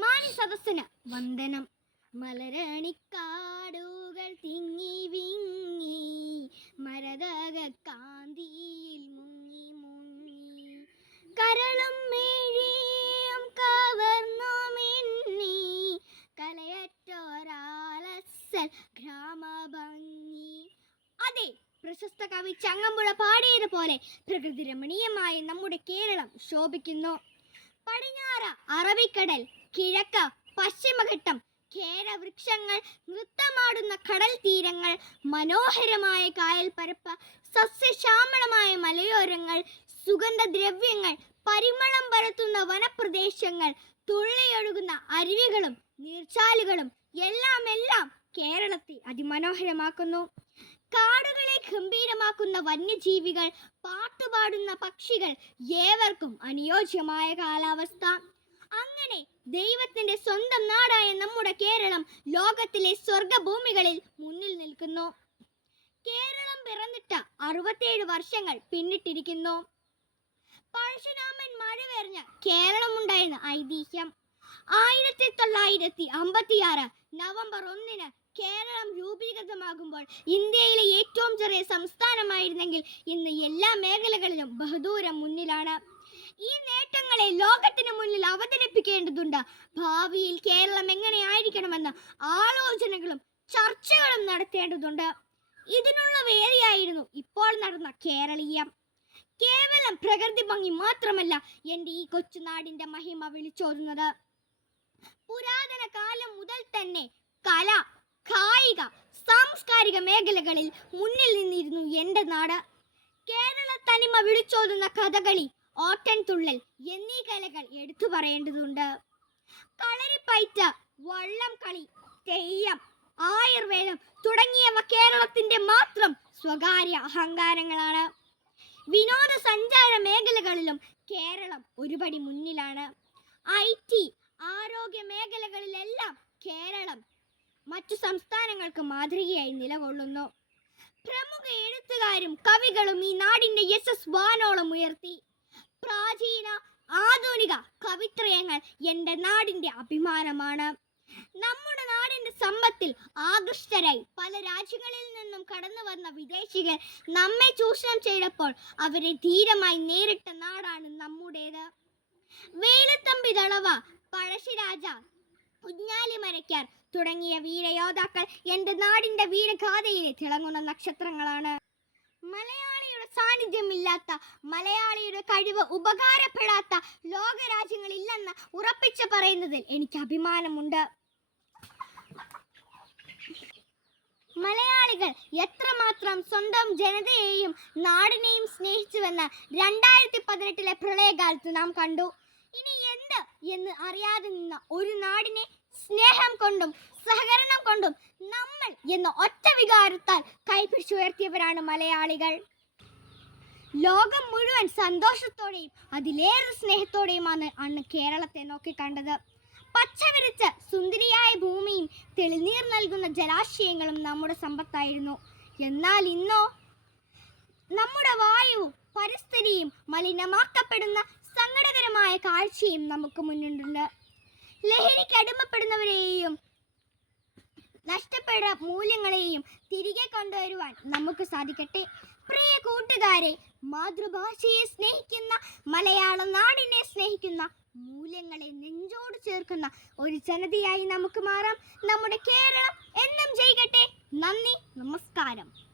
മാന്യ സദസ്സിന്. വന്ദനം. മലരണിക്കാടുകൾ തിങ്ങി വിങ്ങി മരതക കാന്തിയിൽ മുങ്ങി മുങ്ങി. കരളും മേഴിയും കവർന്നു മിന്നി കലയറ്റോരാലസൽ ഗ്രാമഭംഗി. അതെ പ്രശസ്ത കവി ചങ്ങമ്പുഴ പാടിയത് പോലെ പ്രകൃതി രമണീയമായ നമ്മുടെ കേരളം ശോഭിക്കുന്നു. പടിഞ്ഞാറ് അറബിക്കടൽ കിഴക്ക് പശ്ചിമഘട്ടം. കേരവൃക്ഷങ്ങൾ നൃത്തമാടുന്ന കടൽ തീരങ്ങൾ മനോഹരമായ കായൽ പരപ്പ് സസ്യശ്യാമളമായ മലയോരങ്ങൾ സുഗന്ധദ്രവ്യങ്ങൾ പരിമളം പരത്തുന്ന വനപ്രദേശങ്ങൾ തുള്ളിയൊഴുകുന്ന അരുവികളും നീർച്ചാലുകളും എല്ലാം എല്ലാം കേരളത്തെ അതിമനോഹരമാക്കുന്നു. കാടുകളെ ഗംഭീരമാക്കുന്ന വന്യജീവികൾ പാട്ടുപാടുന്ന പക്ഷികൾ ഏവർക്കും അനുയോജ്യമായ കാലാവസ്ഥ. അങ്ങനെ ദൈവത്തിന്റെ സ്വന്തം നാടായ നമ്മുടെ കേരളം ലോകത്തിലെ സ്വർഗഭൂമികളിൽ മുന്നിൽ നിൽക്കുന്നു. കേരളം പിറന്നിട്ട അറുപത്തേഴ് വർഷങ്ങൾ പിന്നിട്ടിരിക്കുന്നു. പഴശുരാമൻ മഴവെറിഞ്ഞ കേരളമുണ്ടായെന്ന് ഐതിഹ്യം. ആയിരത്തി തൊള്ളായിരത്തി അമ്പത്തിയാറ് നവംബർ ഒന്നിന് കേരളം രൂപീകൃതമാകുമ്പോൾ ഇന്ത്യയിലെ ഏറ്റവും ചെറിയ സംസ്ഥാനമായിരുന്നെങ്കിൽ ഇന്ന് എല്ലാ മേഖലകളിലും ബഹുദൂരം മുന്നിലാണ്. ഈ നേട്ടങ്ങളെ ലോകത്തിന് മുന്നിൽ അവതരിപ്പിക്കേണ്ടതുണ്ട്. ഭാവിയിൽ കേരളം എങ്ങനെയായിരിക്കണമെന്ന് ആലോചനകളും ചർച്ചകളും നടത്തേണ്ടതുണ്ട്. ഇതിനുള്ള വേദിയായിരുന്നു ഇപ്പോൾ നടന്ന കേരളീയം. കേവലം പ്രകൃതി ഭംഗി മാത്രമല്ല എന്റെ ഈ കൊച്ചുനാടിന്റെ മഹിമ വിളിച്ചോതുന്നത്. പുരാതന കാലം മുതൽ തന്നെ കല കായിക സാംസ്കാരിക മേഖലകളിൽ മുന്നിൽ നിന്നിരുന്നു എന്റെ നാട്. കേരള തനിമ വിളിച്ചോതുന്ന കഥകളി ഓട്ടൻതുള്ളൽ എന്നീ കലകൾ എടുത്തു പറയേണ്ടതുണ്ട്. കളരിപ്പയറ്റ് വള്ളം കളി തെയ്യം ആയുർവേദം തുടങ്ങിയവ കേരളത്തിന്റെ മാത്രം സ്വകാര്യ അഹങ്കാരങ്ങളാണ്. വിനോദസഞ്ചാര മേഖലകളിലും കേരളം ഒരുപടി മുന്നിലാണ്. ഐ ടി ആരോഗ്യ മേഖലകളിലെല്ലാം കേരളം മറ്റു സംസ്ഥാനങ്ങൾക്ക് മാതൃകയായി നിലകൊള്ളുന്നു. പ്രമുഖ എഴുത്തുകാരും കവികളും ഈ നാടിന്റെ യശസ് വാനോളം ഉയർത്തി. പ്രാചീന ആധുനിക കവിത്രയങ്ങൾ എന്റെ നാടിന്റെ അഭിമാനമാണ്. നമ്മുടെ നാടിന്റെ സമ്പത്തിൽ ആകൃഷ്ടരായി പല രാജ്യങ്ങളിൽ നിന്നും കടന്നു വന്ന വിദേശികൾ നമ്മെ ചൂഷണം ചെയ്തപ്പോൾ അവരെ ധീരമായി നേരിട്ട നാടാണ് നമ്മുടേത്. വേലത്തമ്പി തളവ പഴശ്ശിരാജ കുഞ്ഞാലി മരയ്ക്കാർ തുടങ്ങിയ വീരയോദ്ധാക്കൾ എന്റെ നാടിന്റെ വീരഗാഥയിലെ തിളങ്ങുന്ന നക്ഷത്രങ്ങളാണ്. മലയാളിയുടെ സാന്നിധ്യമില്ലാത്ത മലയാളിയുടെ കഴിവ് ഉപകാരപ്പെടാത്ത ലോകരാജ്യങ്ങളില്ലെന്ന് ഉറപ്പിച്ചു പറയുന്നതിൽ എനിക്ക് അഭിമാനമുണ്ട്. മലയാളികൾ എത്രമാത്രം സ്വന്തം ജനതയെയും നാടിനെയും സ്നേഹിച്ചുവെന്ന് രണ്ടായിരത്തി പതിനെട്ടിലെ പ്രളയകാലത്ത് നാം കണ്ടു. ഇനി എന്ത് എന്ന് അറിയാതെ നിന്ന ഒരു നാടിനെ സ്നേഹം കൊണ്ടും സഹകരണം കൊണ്ടും നമ്മൾ എന്ന ഒറ്റ വികാരത്താൽ കൈപിടിച്ചുയർത്തിയവരാണ് മലയാളികൾ. ലോകം മുഴുവൻ സന്തോഷത്തോടെയും അതിലേറെ സ്നേഹത്തോടെയുമാണ് അന്ന് കേരളത്തെ നോക്കിക്കണ്ടത് പച്ചവിരിച്ച സുന്ദരിയായ ഭൂമിയും തെളിനീർ നൽകുന്ന ജലാശയങ്ങളും നമ്മുടെ സമ്പത്തായിരുന്നു. എന്നാൽ ഇന്നോ നമ്മുടെ വായുവും പരിസ്ഥിതിയും മലിനമാക്കപ്പെടുന്ന സങ്കടകരമായ കാഴ്ചയും നമുക്ക് മുന്നിലുണ്ട്. ലഹരിക്ക് അടിമപ്പെടുന്നവരെയും നഷ്ടപ്പെട്ട മൂല്യങ്ങളെയും തിരികെ കൊണ്ടുവരുവാൻ നമുക്ക് സാധിക്കട്ടെ. പ്രിയ കൂട്ടുകാരെ മാതൃഭാഷയെ സ്നേഹിക്കുന്ന മലയാള നാടിനെ സ്നേഹിക്കുന്ന മൂല്യങ്ങളെ നെഞ്ചോട് ചേർക്കുന്ന ഒരു ജനതയായി നമുക്ക് മാറാം. നമ്മുടെ കേരളം എന്നും ജയിക്കട്ടെ. നന്ദി നമസ്കാരം.